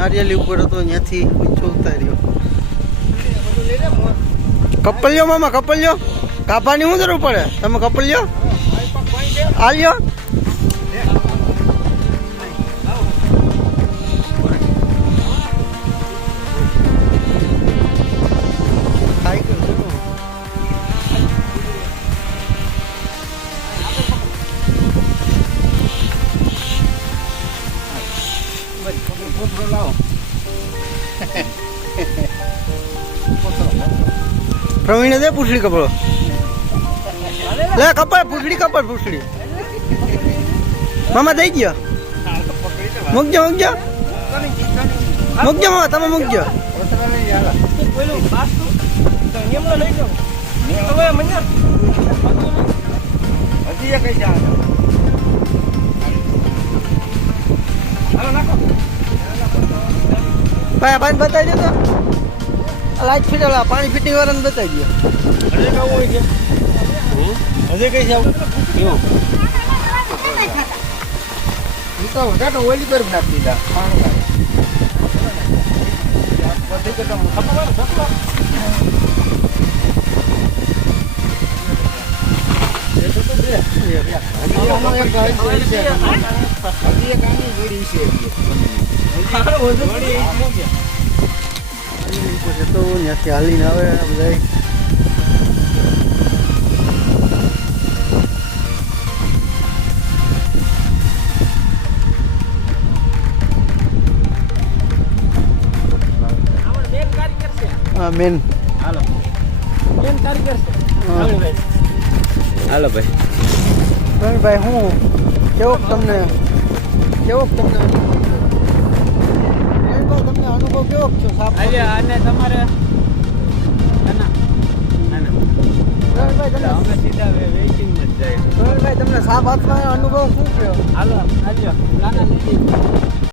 નારિયેલી ઉપર હતો ત્યાંથી નીચે ઉતાર્યો. કપલ્યો મામા કપલ્યો કાપાની શું જરૂર પડે? તમે કપલ્યો આલ્યો. પ્રવીણે દે પૂછડી કપડો લે કપડ પૂછડી કપડ પૂછડી મામા દઈ ગયો. મૂકજો મૂકજો મૂકજો મામા તમે મૂકજો. ભાઈ બતાવી દો તો લાઈટ ફિટ પાણી ફિટિંગ વાળાને બતાવી દો. હજે કઈ જાવ ઓલી પર નાખી દીધા તો ત્યાંથી હાલીને આવે બધા. હા મેન હાલો મેન કારીગર છે. હાલો ભાઈ પ્રવીણભાઈ હું કેવો તમને તમને અનુભવ કેવો છો સાહેબ? અને તમારે પ્રવીણભાઈ તમને સાપ હાથમાં અનુભવ શું થયો? હાલો